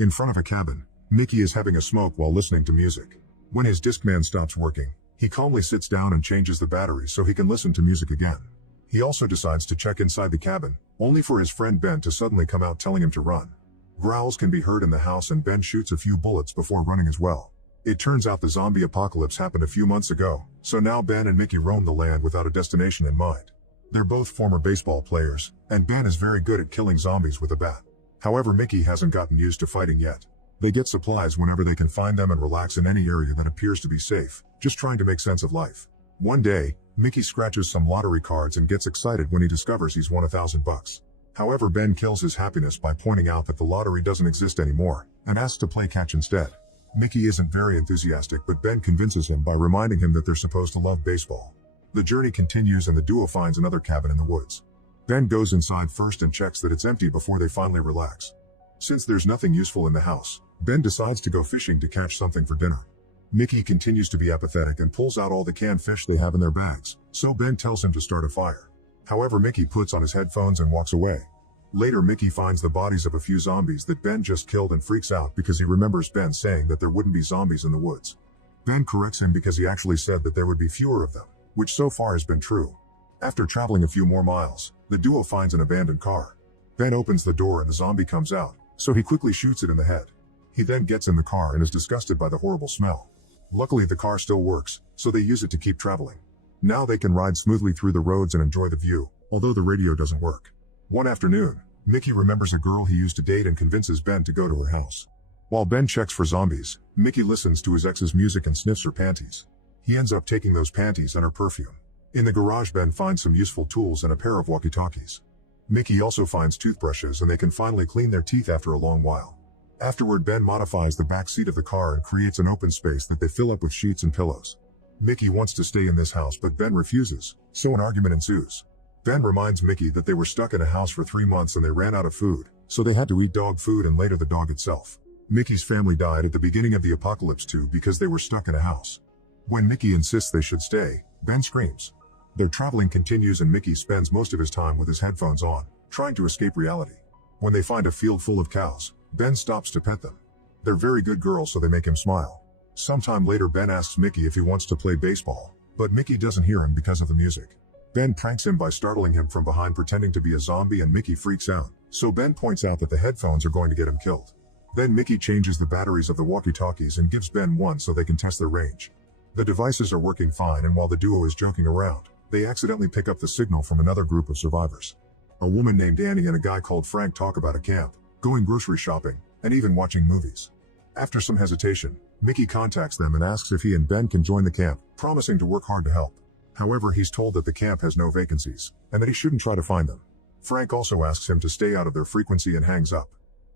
In front of a cabin, Mickey is having a smoke while listening to music. When his Discman stops working, he calmly sits down and changes the batteries so he can listen to music again. He also decides to check inside the cabin, only for his friend Ben to suddenly come out telling him to run. Growls can be heard in the house and Ben shoots a few bullets before running as well. It turns out the zombie apocalypse happened a few months ago, so now Ben and Mickey roam the land without a destination in mind. They're both former baseball players, and Ben is very good at killing zombies with a bat. However, Mickey hasn't gotten used to fighting yet. They get supplies whenever they can find them and relax in any area that appears to be safe, just trying to make sense of life. One day, Mickey scratches some lottery cards and gets excited when he discovers he's won $1,000. However, Ben kills his happiness by pointing out that the lottery doesn't exist anymore, and asks to play catch instead. Mickey isn't very enthusiastic, but Ben convinces him by reminding him that they're supposed to love baseball. The journey continues and the duo finds another cabin in the woods. Ben goes inside first and checks that it's empty before they finally relax. Since there's nothing useful in the house, Ben decides to go fishing to catch something for dinner. Mickey continues to be apathetic and pulls out all the canned fish they have in their bags, so Ben tells him to start a fire. However, Mickey puts on his headphones and walks away. Later, Mickey finds the bodies of a few zombies that Ben just killed and freaks out because he remembers Ben saying that there wouldn't be zombies in the woods. Ben corrects him because he actually said that there would be fewer of them, which so far has been true. After traveling a few more miles, the duo finds an abandoned car. Ben opens the door and the zombie comes out, so he quickly shoots it in the head. He then gets in the car and is disgusted by the horrible smell. Luckily, the car still works, so they use it to keep traveling. Now they can ride smoothly through the roads and enjoy the view, although the radio doesn't work. One afternoon, Mickey remembers a girl he used to date and convinces Ben to go to her house. While Ben checks for zombies, Mickey listens to his ex's music and sniffs her panties. He ends up taking those panties and her perfume. In the garage, Ben finds some useful tools and a pair of walkie-talkies. Mickey also finds toothbrushes and they can finally clean their teeth after a long while. Afterward, Ben modifies the back seat of the car and creates an open space that they fill up with sheets and pillows. Mickey wants to stay in this house, but Ben refuses, so an argument ensues. Ben reminds Mickey that they were stuck in a house for 3 months and they ran out of food, so they had to eat dog food and later the dog itself. Mickey's family died at the beginning of the apocalypse too because they were stuck in a house. When Mickey insists they should stay, Ben screams. Their traveling continues and Mickey spends most of his time with his headphones on, trying to escape reality. When they find a field full of cows, Ben stops to pet them. They're very good girls, so they make him smile. Sometime later, Ben asks Mickey if he wants to play baseball, but Mickey doesn't hear him because of the music. Ben pranks him by startling him from behind pretending to be a zombie and Mickey freaks out, so Ben points out that the headphones are going to get him killed. Then Mickey changes the batteries of the walkie-talkies and gives Ben one so they can test their range. The devices are working fine, and while the duo is joking around, they accidentally pick up the signal from another group of survivors. A woman named Annie and a guy called Frank talk about a camp, going grocery shopping, and even watching movies. After some hesitation, Mickey contacts them and asks if he and Ben can join the camp, promising to work hard to help. However, he's told that the camp has no vacancies, and that he shouldn't try to find them. Frank also asks him to stay out of their frequency and hangs up.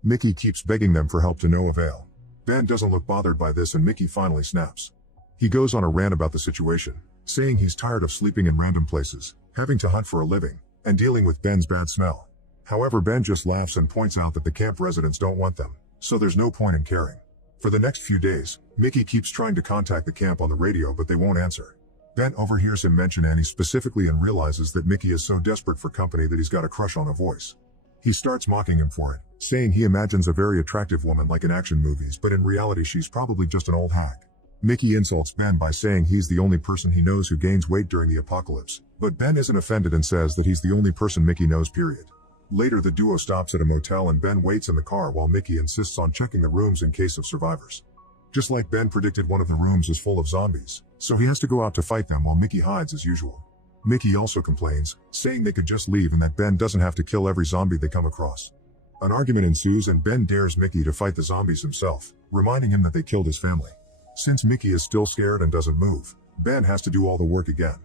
Mickey keeps begging them for help to no avail. Ben doesn't look bothered by this and Mickey finally snaps. He goes on a rant about the situation, saying he's tired of sleeping in random places, having to hunt for a living, and dealing with Ben's bad smell. However, Ben just laughs and points out that the camp residents don't want them, so there's no point in caring. For the next few days, Mickey keeps trying to contact the camp on the radio, but they won't answer. Ben overhears him mention Annie specifically and realizes that Mickey is so desperate for company that he's got a crush on her voice. He starts mocking him for it, saying he imagines a very attractive woman like in action movies, but in reality she's probably just an old hag. Mickey insults Ben by saying he's the only person he knows who gains weight during the apocalypse, but Ben isn't offended and says that he's the only person Mickey knows, period. Later, the duo stops at a motel and Ben waits in the car while Mickey insists on checking the rooms in case of survivors. Just like Ben predicted, one of the rooms is full of zombies, so he has to go out to fight them while Mickey hides as usual. Mickey also complains, saying they could just leave and that Ben doesn't have to kill every zombie they come across. An argument ensues and Ben dares Mickey to fight the zombies himself, reminding him that they killed his family. Since Mickey is still scared and doesn't move, Ben has to do all the work again.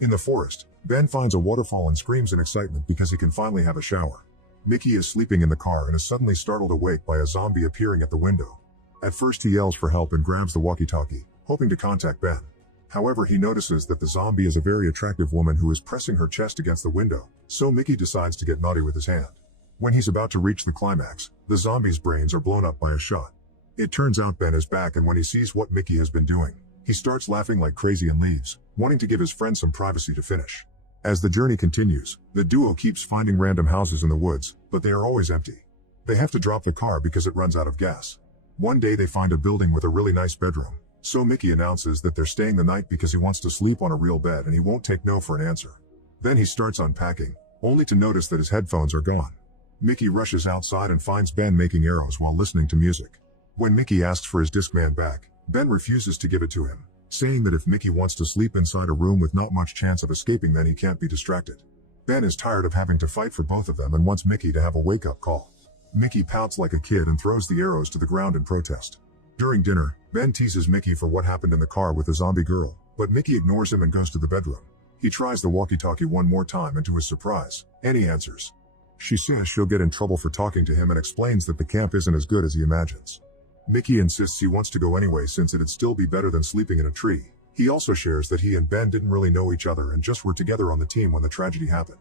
In the forest, Ben finds a waterfall and screams in excitement because he can finally have a shower. Mickey is sleeping in the car and is suddenly startled awake by a zombie appearing at the window. At first he yells for help and grabs the walkie-talkie, hoping to contact Ben. However, he notices that the zombie is a very attractive woman who is pressing her chest against the window, so Mickey decides to get naughty with his hand. When he's about to reach the climax, the zombie's brains are blown up by a shot. It turns out Ben is back, and when he sees what Mickey has been doing, he starts laughing like crazy and leaves, wanting to give his friend some privacy to finish. As the journey continues, the duo keeps finding random houses in the woods, but they are always empty. They have to drop the car because it runs out of gas. One day they find a building with a really nice bedroom, so Mickey announces that they're staying the night because he wants to sleep on a real bed and he won't take no for an answer. Then he starts unpacking, only to notice that his headphones are gone. Mickey rushes outside and finds Ben making arrows while listening to music. When Mickey asks for his Discman back, Ben refuses to give it to him, saying that if Mickey wants to sleep inside a room with not much chance of escaping, then he can't be distracted. Ben is tired of having to fight for both of them and wants Mickey to have a wake-up call. Mickey pouts like a kid and throws the arrows to the ground in protest. During dinner, Ben teases Mickey for what happened in the car with the zombie girl, but Mickey ignores him and goes to the bedroom. He tries the walkie-talkie one more time and to his surprise, Annie answers. She says she'll get in trouble for talking to him and explains that the camp isn't as good as he imagines. Mickey insists he wants to go anyway since it'd still be better than sleeping in a tree. He also shares that he and Ben didn't really know each other and just were together on the team when the tragedy happened.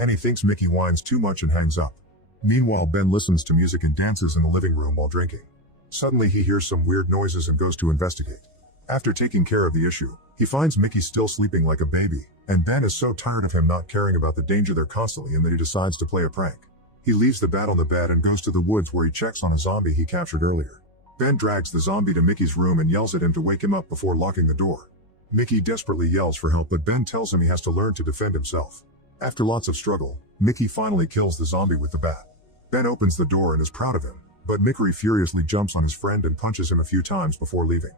Annie thinks Mickey whines too much and hangs up. Meanwhile, Ben listens to music and dances in the living room while drinking. Suddenly he hears some weird noises and goes to investigate. After taking care of the issue, he finds Mickey still sleeping like a baby, and Ben is so tired of him not caring about the danger they're constantly in that he decides to play a prank. He leaves the bat on the bed and goes to the woods where he checks on a zombie he captured earlier. Ben drags the zombie to Mickey's room and yells at him to wake him up before locking the door. Mickey desperately yells for help, but Ben tells him he has to learn to defend himself. After lots of struggle, Mickey finally kills the zombie with the bat. Ben opens the door and is proud of him, but Mickey furiously jumps on his friend and punches him a few times before leaving.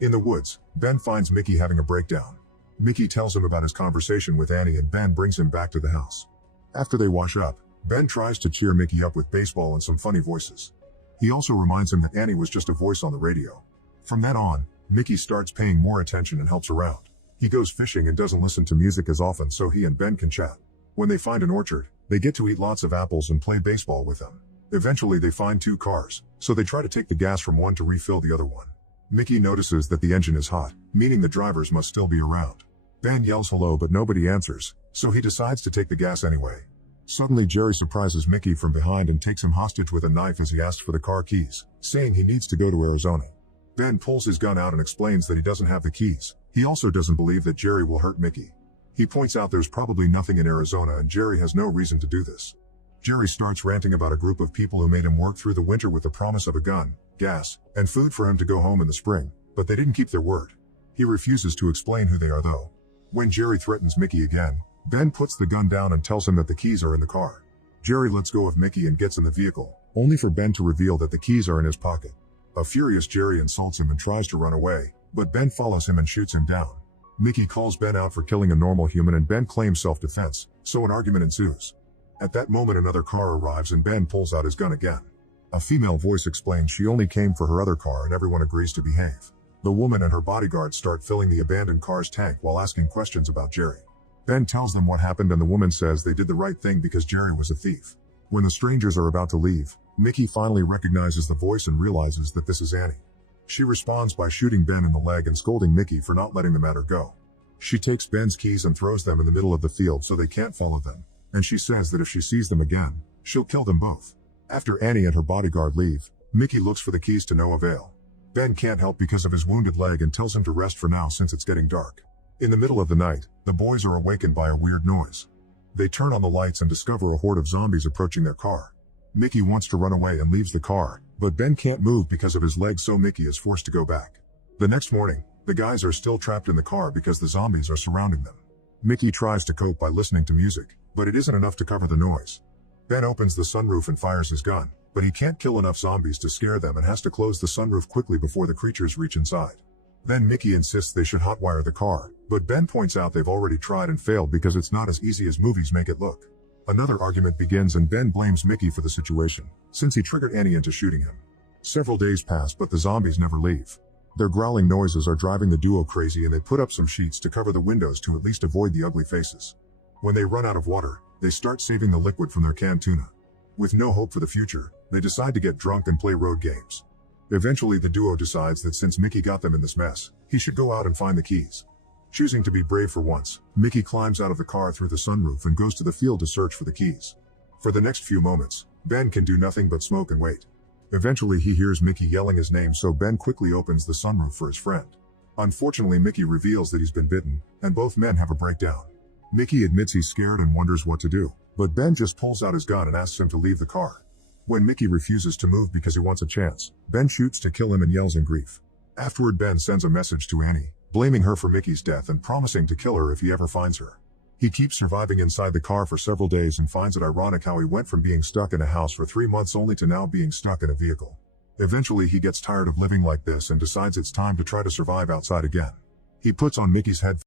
In the woods, Ben finds Mickey having a breakdown. Mickey tells him about his conversation with Annie and Ben brings him back to the house. After they wash up, Ben tries to cheer Mickey up with baseball and some funny voices. He also reminds him that Annie was just a voice on the radio. From then on, Mickey starts paying more attention and helps around. He goes fishing and doesn't listen to music as often so he and Ben can chat. When they find an orchard, they get to eat lots of apples and play baseball with them. Eventually they find two cars, so they try to take the gas from one to refill the other one. Mickey notices that the engine is hot, meaning the drivers must still be around. Ben yells hello but nobody answers, so he decides to take the gas anyway. Suddenly Jerry surprises Mickey from behind and takes him hostage with a knife as he asks for the car keys, saying he needs to go to Arizona. Ben pulls his gun out and explains that he doesn't have the keys. He also doesn't believe that Jerry will hurt Mickey. He points out there's probably nothing in Arizona and Jerry has no reason to do this. Jerry starts ranting about a group of people who made him work through the winter with the promise of a gun, gas, and food for him to go home in the spring, but they didn't keep their word. He refuses to explain who they are though. When Jerry threatens Mickey again, Ben puts the gun down and tells him that the keys are in the car. Jerry lets go of Mickey and gets in the vehicle, only for Ben to reveal that the keys are in his pocket. A furious Jerry insults him and tries to run away, but Ben follows him and shoots him down. Mickey calls Ben out for killing a normal human and Ben claims self-defense, so an argument ensues. At that moment another car arrives and Ben pulls out his gun again. A female voice explains she only came for her other car and everyone agrees to behave. The woman and her bodyguard start filling the abandoned car's tank while asking questions about Jerry. Ben tells them what happened and the woman says they did the right thing because Jerry was a thief. When the strangers are about to leave, Mickey finally recognizes the voice and realizes that this is Annie. She responds by shooting Ben in the leg and scolding Mickey for not letting the matter go. She takes Ben's keys and throws them in the middle of the field so they can't follow them, and she says that if she sees them again, she'll kill them both. After Annie and her bodyguard leave, Mickey looks for the keys to no avail. Ben can't help because of his wounded leg and tells him to rest for now since it's getting dark. In the middle of the night, the boys are awakened by a weird noise. They turn on the lights and discover a horde of zombies approaching their car. Mickey wants to run away and leaves the car, but Ben can't move because of his leg, so Mickey is forced to go back. The next morning, the guys are still trapped in the car because the zombies are surrounding them. Mickey tries to cope by listening to music, but it isn't enough to cover the noise. Ben opens the sunroof and fires his gun, but he can't kill enough zombies to scare them and has to close the sunroof quickly before the creatures reach inside. Then Mickey insists they should hotwire the car, but Ben points out they've already tried and failed because it's not as easy as movies make it look. Another argument begins and Ben blames Mickey for the situation, since he triggered Annie into shooting him. Several days pass but the zombies never leave. Their growling noises are driving the duo crazy and they put up some sheets to cover the windows to at least avoid the ugly faces. When they run out of water, they start saving the liquid from their canned tuna. With no hope for the future, they decide to get drunk and play road games. Eventually the duo decides that since Mickey got them in this mess, he should go out and find the keys. Choosing to be brave for once, Mickey climbs out of the car through the sunroof and goes to the field to search for the keys. For the next few moments, Ben can do nothing but smoke and wait. Eventually he hears Mickey yelling his name, so Ben quickly opens the sunroof for his friend. Unfortunately Mickey reveals that he's been bitten, and both men have a breakdown. Mickey admits he's scared and wonders what to do, but Ben just pulls out his gun and asks him to leave the car. When Mickey refuses to move because he wants a chance, Ben shoots to kill him and yells in grief. Afterward, Ben sends a message to Annie, blaming her for Mickey's death and promising to kill her if he ever finds her. He keeps surviving inside the car for several days and finds it ironic how he went from being stuck in a house for 3 months only to now being stuck in a vehicle. Eventually he gets tired of living like this and decides it's time to try to survive outside again. He puts on Mickey's headphones